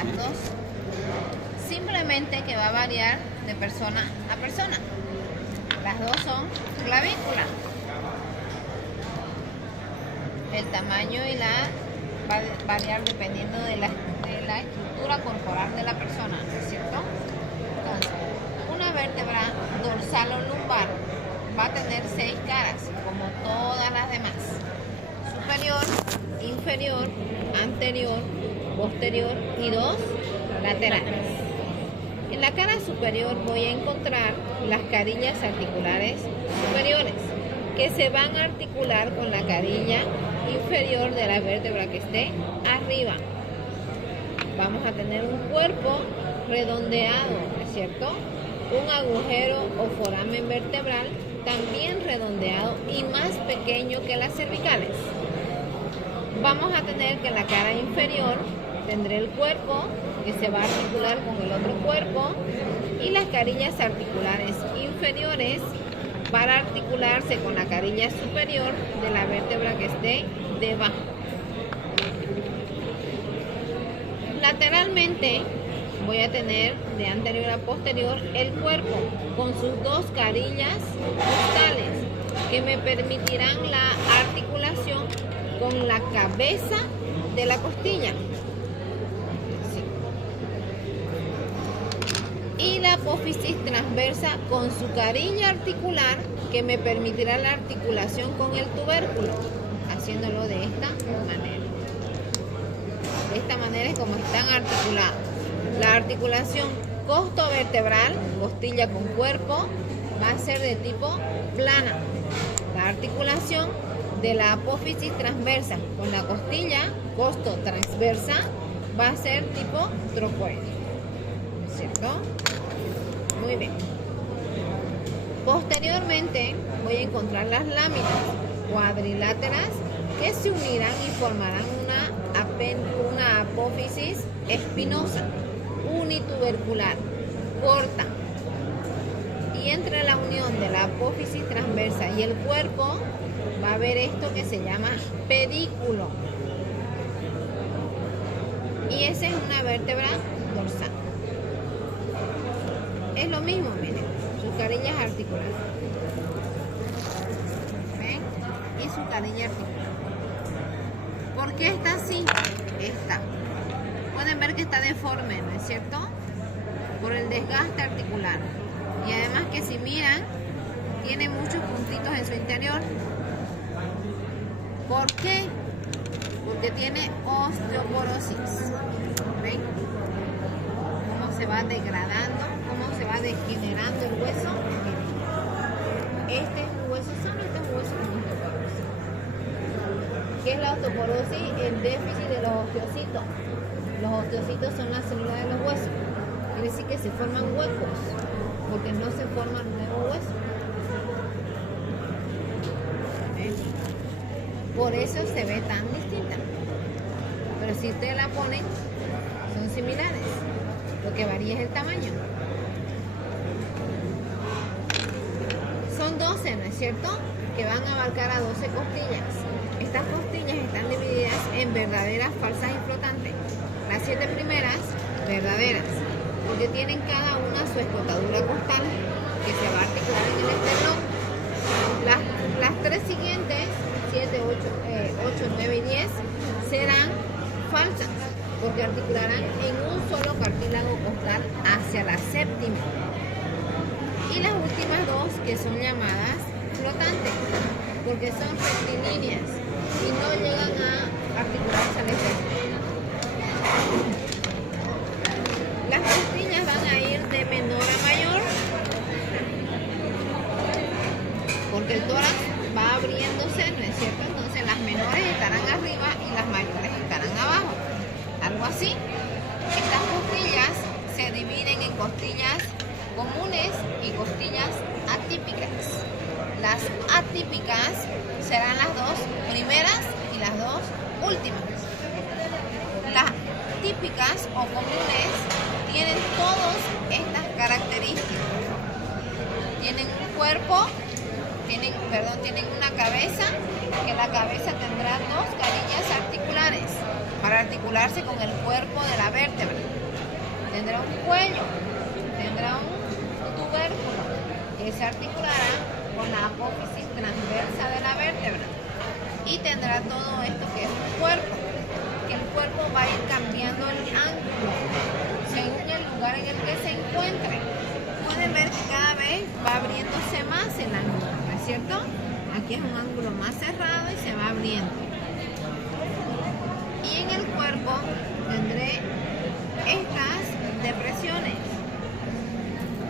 estas dos. Simplemente que va a variar de persona a persona. Las dos son clavícula. El tamaño y la va a variar dependiendo de la estructura corporal de la persona, ¿no es cierto? Entonces, una vértebra dorsal o lumbar va a tener 6 caras, como todas las demás: superior, inferior, anterior, posterior y 2 laterales. En la cara superior voy a encontrar las carillas articulares superiores, que se van a articular con la carilla inferior de la vértebra que esté arriba. Vamos a tener un cuerpo redondeado, ¿no es cierto? Un agujero o foramen vertebral también redondeado y más pequeño que las cervicales. Vamos a tener que en la cara inferior tendré el cuerpo que se va a articular con el otro cuerpo y las carillas articulares inferiores para articularse con la carilla superior de la vértebra que esté debajo. Lateralmente voy a tener de anterior a posterior el cuerpo con sus 2 carillas costales que me permitirán la articulación con la cabeza de la costilla. Y la apófisis transversa con su carilla articular que me permitirá la articulación con el tubérculo, haciéndolo de esta manera. De esta manera es como están articulados. La articulación costovertebral, costilla con cuerpo, va a ser de tipo plana. La articulación de la apófisis transversa con la costilla costo transversa va a ser tipo trocoide, ¿cierto? Muy bien. Posteriormente voy a encontrar las láminas cuadriláteras que se unirán y formarán una apófisis espinosa, unitubercular, corta. Y entre la unión de la apófisis transversa y el cuerpo va a haber esto que se llama pedículo. Y esa es una vértebra dorsal. Es lo mismo, miren, sus carillas articulares. ¿Ven? Y su carilla articular. ¿Por qué está así? Esta. Pueden ver que está deforme, ¿no es cierto? Por el desgaste articular. Y además que si miran, tiene muchos puntitos en su interior. ¿Por qué? Porque tiene osteoporosis. ¿Ven? Cómo se va degradando, cómo se va degenerando el hueso. Este es un hueso sano, este es un hueso con osteoporosis. ¿Qué es la osteoporosis? El déficit de los osteocitos. Los osteocitos son las células de los huesos. Quiere decir que se forman huecos, porque no se forman nuevos huesos. Por eso se ve tan distinta. Pero si ustedes la ponen, son similares. Lo que varía es el tamaño. Son 12, ¿no es cierto? Que van a abarcar a 12 costillas. Estas costillas están divididas en verdaderas, falsas y flotantes. Las 7 primeras, verdaderas, porque tienen cada una su escotadura costal que se va a articular en el esternón. Las 3 siguientes, 7, 8, 9 y 10, serán falsas, porque articularán en un solo cartílago costal hacia la séptima. Y las últimas 2 que son llamadas flotantes, porque son rectilíneas y no llegan a articularse al esternón. Las costillas van a ir de menor a mayor, porque el tórax va abriéndose, ¿no es cierto? Entonces las menores estarán arriba y las mayores estarán abajo. Algo así. Estas costillas se dividen en costillas comunes y costillas atípicas. Las atípicas serán las 2 primeras y las 2 últimas. Las típicas o comunes tienen todas estas características. Tienen un cuerpo, tienen una cabeza, que la cabeza tendrá 2 carillas articulares. para articularse con el cuerpo de la vértebra. Tendrá un cuello, tendrá un tubérculo que se articulará con la apófisis transversa de la vértebra y tendrá todo esto que es un cuerpo, que el cuerpo va a ir cambiando el ángulo según el lugar en el que se encuentre. Pueden ver que cada vez va abriéndose más el ángulo, ¿no es cierto? Aquí es un ángulo más cerrado y se va abriendo. Y en el cuerpo tendré estas depresiones,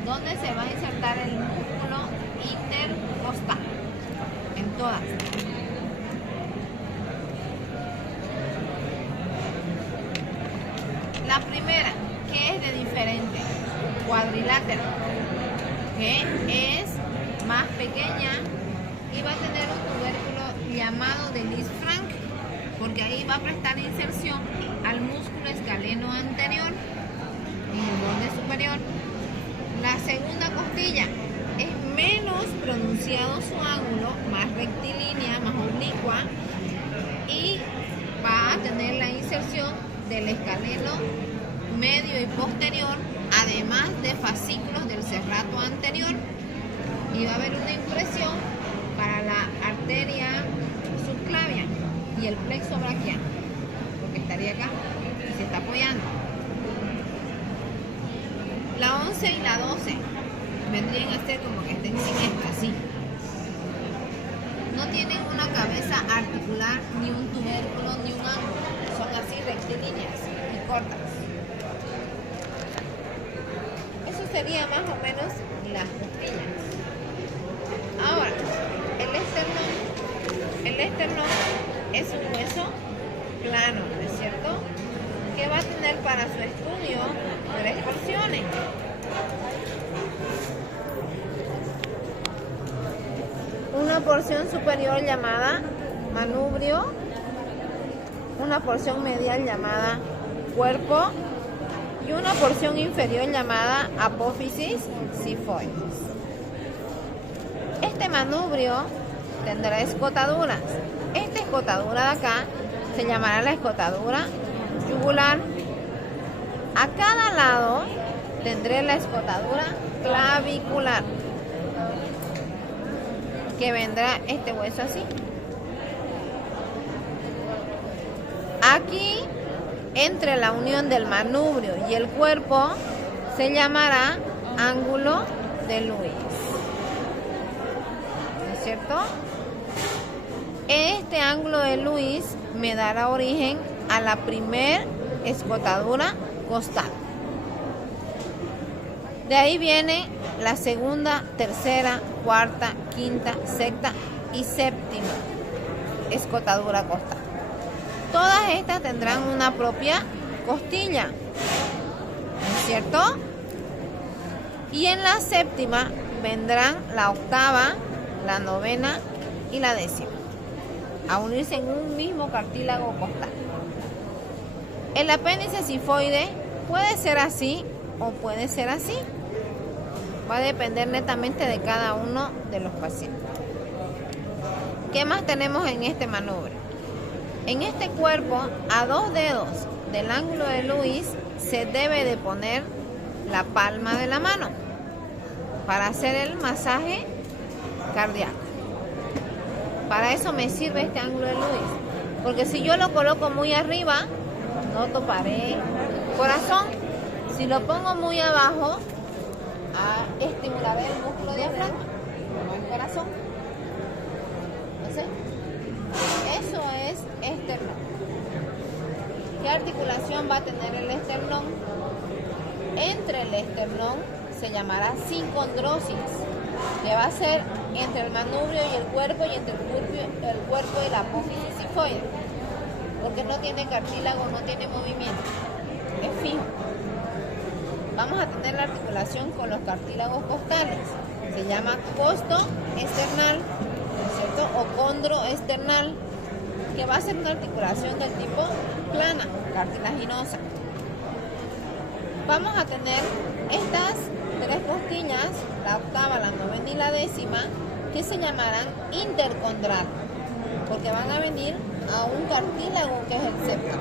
donde se va a insertar el músculo intercostal, en todas. La primera, ¿qué es de diferente? Cuadrilátero, que es más pequeña y va a tener un tubérculo llamado de Lisfranc, porque ahí va a prestar inserción al músculo escaleno anterior en el borde superior. La segunda costilla es menos pronunciado su ángulo, más rectilínea, más oblicua, y va a tener la inserción del escaleno medio y posterior, además de fascículos del serrato anterior, y va a haber una impresión para la arteria subclavia y el plexo braquial, porque estaría acá y se está apoyando. La 11 y la 12 vendrían a ser como que estén siniestras, así. No tienen una cabeza articular, ni un tubérculo, ni un ángulo. Son así rectilíneas y cortas. Eso sería más o menos las costillas. Ahora, el esternón es un hueso plano, ¿no es cierto? Que va a tener para su estudio 3 porciones. Una porción superior llamada manubrio, una porción medial llamada cuerpo y una porción inferior llamada apófisis sifoides. Este manubrio tendrá escotaduras. Esta escotadura de acá se llamará la escotadura yugular. A cada lado tendré la escotadura clavicular, que vendrá este hueso así. Aquí, entre la unión del manubrio y el cuerpo, se llamará ángulo de Lewis, ¿no es cierto? Este ángulo de Lewis me dará origen a la primer escotadura costal. De ahí viene la segunda, tercera, cuarta, quinta, sexta y séptima escotadura costal. Todas estas tendrán una propia costilla, ¿no es cierto? Y en la séptima vendrán la octava, la novena y la décima, a unirse en un mismo cartílago costal. El apéndice sifoide puede ser así o puede ser así. Va a depender netamente de cada uno de los pacientes. ¿Qué más tenemos en este manubrio? En este cuerpo, a 2 dedos del ángulo de Lewis, se debe de poner la palma de la mano para hacer el masaje cardíaco. Para eso me sirve este ángulo de Lewis, porque si yo lo coloco muy arriba, no toparé corazón. Si lo pongo muy abajo, estimularé el músculo diafragma, no el corazón. Entonces, eso es esternón. ¿Qué articulación va a tener el esternón? Entre el esternón se llamará sincondrosis, que va a ser entre el manubrio y el cuerpo, y entre el cuerpo y la apófisis sifoide, porque no tiene cartílago, no tiene movimiento, es fijo. Vamos a tener la articulación con los cartílagos costales, se llama costo esternal, ¿cierto? O condroesternal, que va a ser una articulación del tipo plana, cartilaginosa. Vamos a tener estas 3 costillas, la octava, la novena y la décima, que se llamarán intercondral, porque van a venir a un cartílago que es el septo.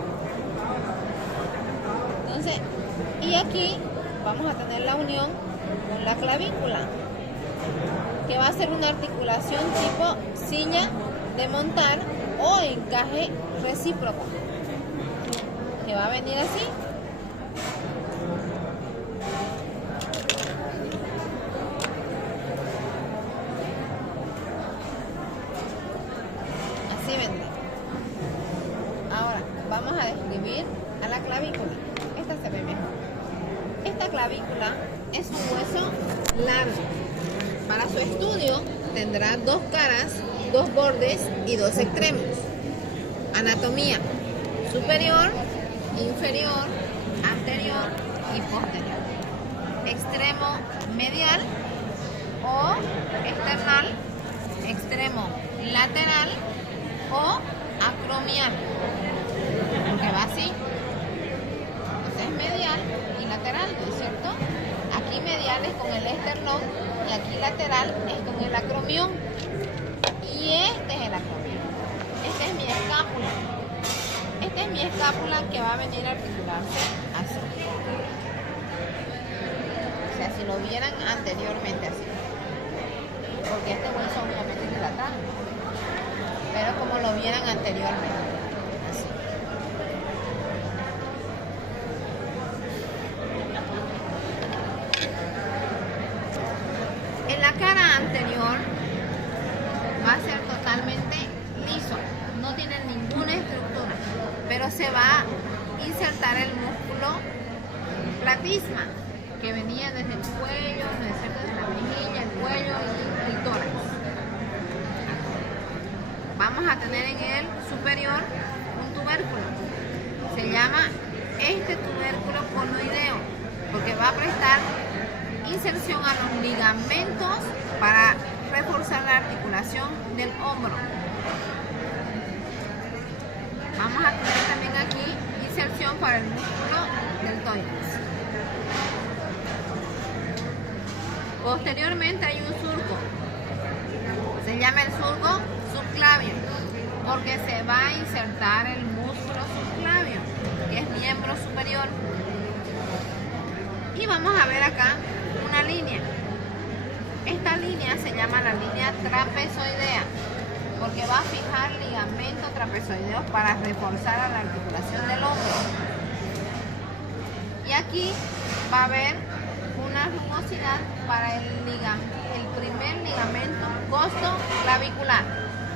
Y aquí vamos a tener la unión con la clavícula, que va a ser una articulación tipo silla de montar o encaje recíproco, que va a venir así. Así vendrá. Ahora vamos a describir a la clavícula. Esta se ve mejor. Esta clavícula es un hueso largo. Para su estudio tendrá dos caras, dos bordes y dos extremos. Anatomía: superior, inferior, anterior y posterior. Extremo medial o external, extremo lateral o acromial, porque va así. Entonces es medial y lateral, ¿no es cierto? Aquí medial es con el esternón y aquí lateral es con el acromión. Y este es el acromión. Esta es mi escápula. Esta es mi escápula que va a venir a articularse así. O sea, si lo vieran anteriormente así. Porque este hueso obviamente es de atrás. Pero como lo vieran anteriormente. Así. En la cara anterior va a ser totalmente liso, no tiene ninguna estructura, pero se va a insertar el músculo platisma, que venía desde el cuello, desde la mejilla, el cuello y el tórax. Vamos a tener en el superior un tubérculo. Se llama este tubérculo conoideo, porque va a prestar inserción a los ligamentos para reforzar la articulación del hombro. Vamos a tener también aquí inserción para el músculo deltoides. Posteriormente hay un surco. Se llama el surco subclavio, porque se va a insertar el músculo subclavio, que es miembro superior. Y vamos a ver acá una línea. Esta línea se llama la línea trapezoidea, porque va a fijar ligamentos trapezoideos para reforzar a la articulación del hombro. Y aquí va a haber una rugosidad para el primer ligamento costoclavicular,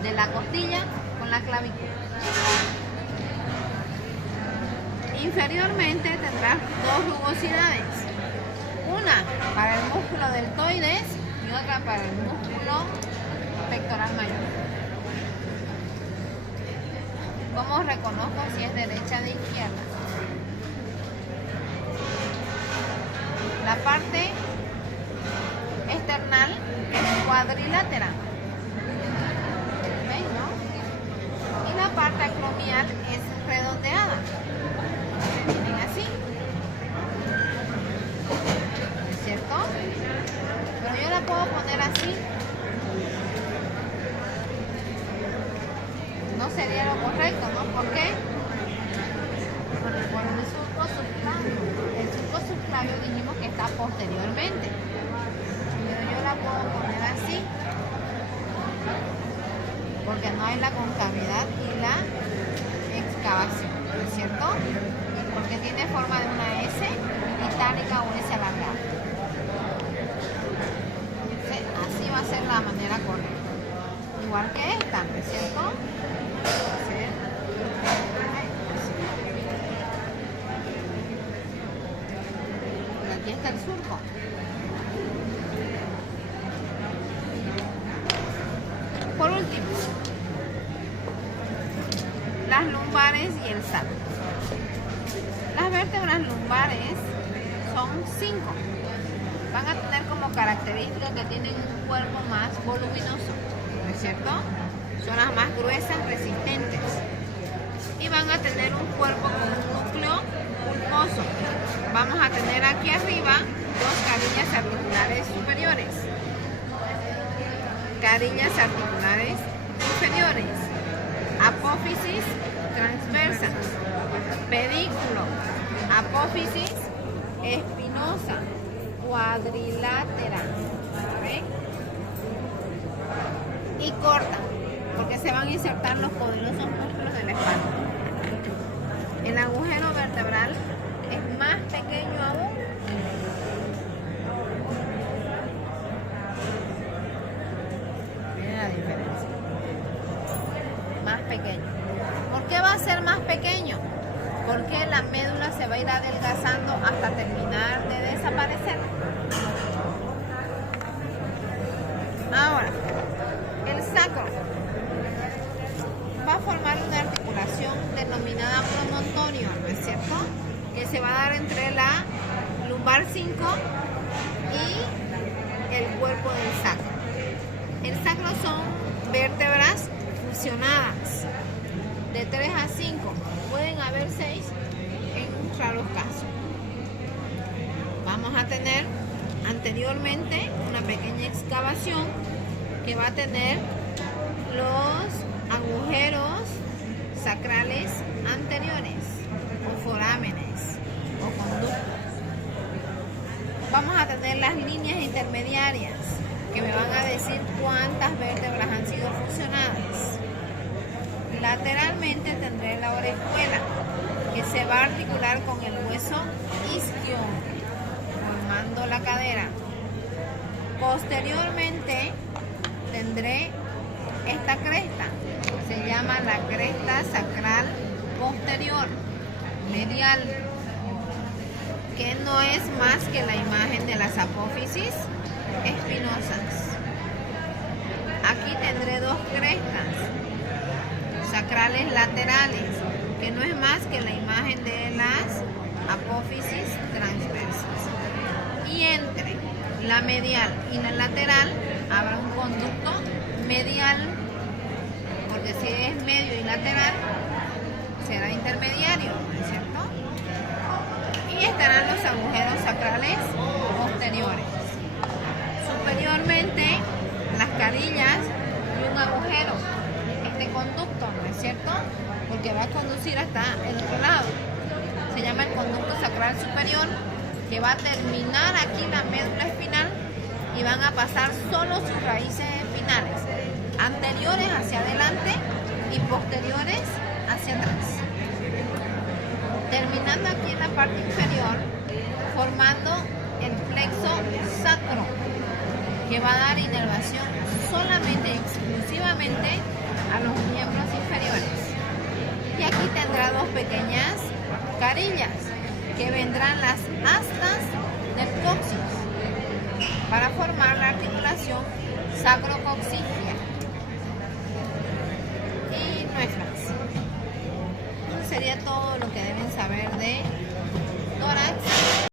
de la costilla con la clavícula. Inferiormente tendrá dos rugosidades, una para el músculo deltoides y otra para el músculo pectoral mayor. ¿Cómo reconozco si es derecha o de izquierda? La parte external es cuadrilátera, ¿ven, no? Y la parte acromial es redondeada. Miren así, ¿es cierto? Pero yo la puedo poner así. No sería lo correcto, ¿no? ¿Por qué? Porque por el surco subclavio. El surco subclavio dijimos que está posteriormente. Pero yo la puedo poner así, porque no hay la concavidad y la excavación, ¿no es cierto? Porque tiene forma de una S itálica o S alargada. Así va a ser la manera correcta. Igual que esta, ¿no es cierto? Y aquí está el surco. Por último, las lumbares y el sacro. Las vértebras lumbares son 5. Van a tener como característica que tienen un cuerpo más voluminoso, ¿no es cierto? Son las más gruesas, resistentes. Y van a tener un cuerpo con un núcleo pulposo. Vamos a tener aquí arriba dos carillas articulares superiores, carillas articulares inferiores, apófisis transversa, pedículo, apófisis espinosa, cuadrilátera, ¿ven? Y corta, porque se van a insertar los poderosos músculos de la espalda. El agujero vertebral es más pequeño aún. Miren la diferencia. Más pequeño. ¿Por qué va a ser más pequeño? Porque la médula se va a ir adelgazando hasta terminar de desaparecer. Ahora, el sacro va a formar una articulación denominada promontorio, ¿no es cierto? Que se va a dar entre la lumbar 5 y el cuerpo del sacro. El sacro son vértebras fusionadas de 3 a 5. Pueden haber 6 en raros casos. Vamos a tener anteriormente una pequeña excavación que va a tener los agujeros sacrales anteriores o forámenes o conductos. Vamos a tener las líneas intermediarias que me van a decir cuántas vértebras han sido fusionadas. Lateralmente tendré la orejuela que se va a articular con el hueso isquio formando la cadera. Posteriormente tendré esta cresta, se llama la cresta sacral posterior medial, que no es más que la imagen de las apófisis espinosas. Aquí tendré dos crestas sacrales laterales, que no es más que la imagen de las apófisis transversas. Y entre la medial y la lateral habrá un conducto medial, porque si es medio y lateral será intermediario, ¿no es cierto? Y estarán los agujeros sacrales posteriores. Superiormente las carillas y un agujero, este conducto, ¿no es cierto? Porque va a conducir hasta el otro lado. Se llama el conducto sacral superior, que va a terminar aquí la médula espinal y van a pasar solo sus raíces espinales, anteriores hacia adelante y posteriores hacia atrás, terminando aquí en la parte inferior, formando el plexo sacro, que va a dar inervación solamente y exclusivamente a los miembros inferiores. Y aquí tendrá dos pequeñas carillas, que vendrán las astas del coxis para formar la articulación sacrocoxigia. Y no es más. Eso sería todo lo que deben saber de tórax.